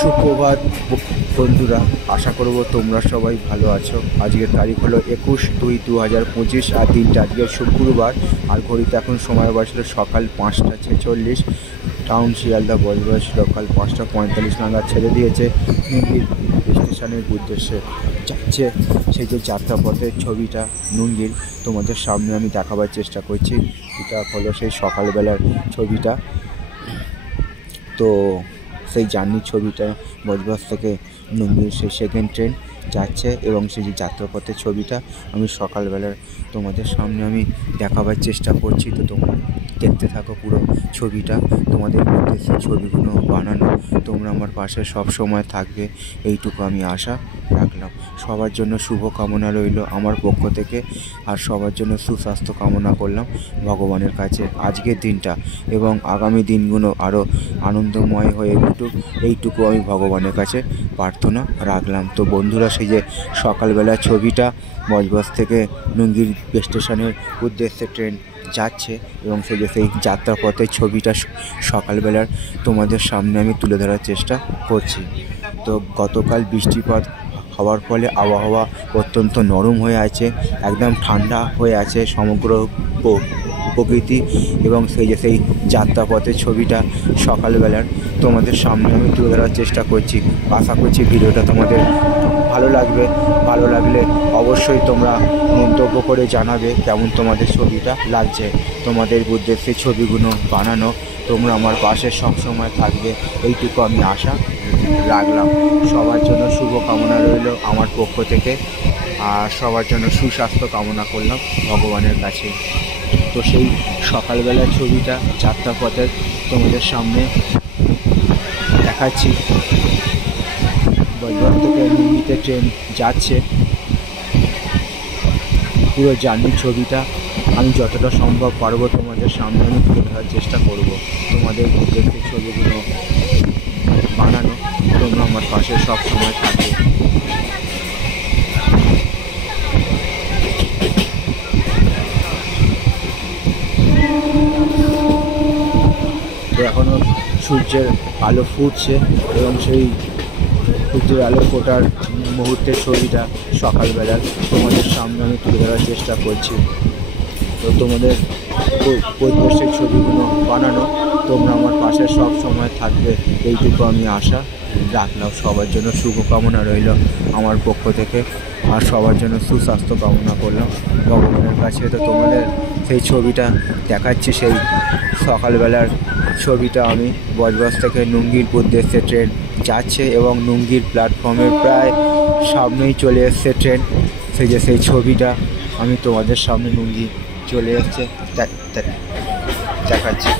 সুপ্রভাত বন্ধুরা, আশা করব তোমরা সবাই ভালো আছো। আজকের তারিখ হলো 21/2/2025 আর দিনটা আজকের শুক্রবার। আর ঘড়িতে এখন সময় বাজছিল সকাল 5:46। টাউন শিয়ালদা বজবজ লোকাল 5:45 নাগাদ ছেড়ে দিয়েছে। নুঙ্গির স্টেশনের উদ্দেশ্যে যাচ্ছে। সেই যে যাত্রাপথের ছবিটা নুঙ্গির তোমাদের সামনে আমি দেখাবার চেষ্টা করছি। এটা হলো সেই সকালবেলার ছবিটা। তো সেই জার্নির ছবিটা বজবজ থেকে নুঙ্গির সেই সেকেন্ড ট্রেন যাচ্ছে এবং সেই যে যাত্রাপথের ছবিটা আমি সকালবেলার তোমাদের সামনে আমি দেখাবার চেষ্টা করছি। তো তোমরা দেখতে থাকো পুরো ছবিটা। তোমাদের মধ্যে সেই ছবিগুলো বানানো তোমরা আমার পাশে সব সময় থাকবে, এইটুকু আমি আশা রাখলাম। সবার জন্য শুভ কামনা রইল আমার পক্ষ থেকে, আর সবার জন্য সুস্বাস্থ্য কামনা করলাম ভগবানের কাছে। আজকের দিনটা এবং আগামী দিনগুলো আরও আনন্দময় হয়ে উঠুক, এইটুকু আমি ভগবানের কাছে প্রার্থনা রাখলাম। তো বন্ধুরা, সেই যে সকালবেলা ছবিটা বজবজ থেকে নুঙ্গির স্টেশনের উদ্দেশ্যে ট্রেন যাচ্ছে এবং সেই যাত্রাপথের ছবিটা সকালবেলার তোমাদের সামনে আমি তুলে ধরার চেষ্টা করছি। তো গতকাল বৃষ্টিপাত হওয়ার ফলে আবহাওয়া অত্যন্ত নরম হয়ে আছে, একদম ঠান্ডা হয়ে আছে সমগ্র প্রকৃতি। এবং সেই যাত্রাপথের ছবিটা সকালবেলার তোমাদের সামনে আমি তুলে ধরার চেষ্টা করছি। আশা করছি ভিডিওটা তোমাদের ভালো লাগবে। ভালো লাগলে অবশ্যই তোমরা মন্তব্য করে জানাবে কেমন তোমাদের ছবিটা লাগছে। তোমাদের উদ্দেশ্যে ছবিগুলো বানানো তোমরা আমার পাশে সবসময় থাকবে, এইটুকু আমি আশা রাখলাম। সবার জন্য শুভ কামনা রইল আমার পক্ষ থেকে, আর সবার জন্য সুস্বাস্থ্য কামনা করলাম ভগবানের কাছে। তো সেই সকালবেলার ছবিটা যাত্রাপথের তোমাদের সামনে দেখাচ্ছি। বজবজ থেকে নুঙ্গিতে ট্রেন যাচ্ছে। পুরো জার্নির ছবিটা আমি যতটা সম্ভব পারবো তোমাদের সামনে আমি তুলে ধরার চেষ্টা করব। তোমাদের উদ্দেশ্যে ছবিগুলো বানানো তোমরা আমার পাশে সব সময় থাকবে। তো এখনও সূর্যের আলো ফুটছে এবং সেই সূর্যের আলো ফোটার মুহূর্তের ছবিটা সকালবেলার তোমাদের সামনে আমি তুলে ধরার চেষ্টা করছি। তো তোমাদের পরিবেশের ছবিগুলো বানানো তোমরা আমার পাশে সব সময় থাকবে, এইটুকু আমি আশা রাখলাম। সবার জন্য শুভকামনা রইল আমার পক্ষ থেকে, আর সবার জন্য সুস্বাস্থ্য কামনা করলাম ভগবানের কাছে। তো তোমাদের সেই ছবিটা দেখাচ্ছি, সেই সকালবেলার ছবিটা আমি বজবজ থেকে নুঙ্গির উদ্দেশ্যে ট্রেন যাচ্ছে এবং নুঙ্গির প্ল্যাটফর্মের প্রায় সামনেই চলে এসছে ট্রেন। সেই ছবিটা আমি তোমাদের সামনে নুঙ্গি চলে এসছে দেখাচ্ছি।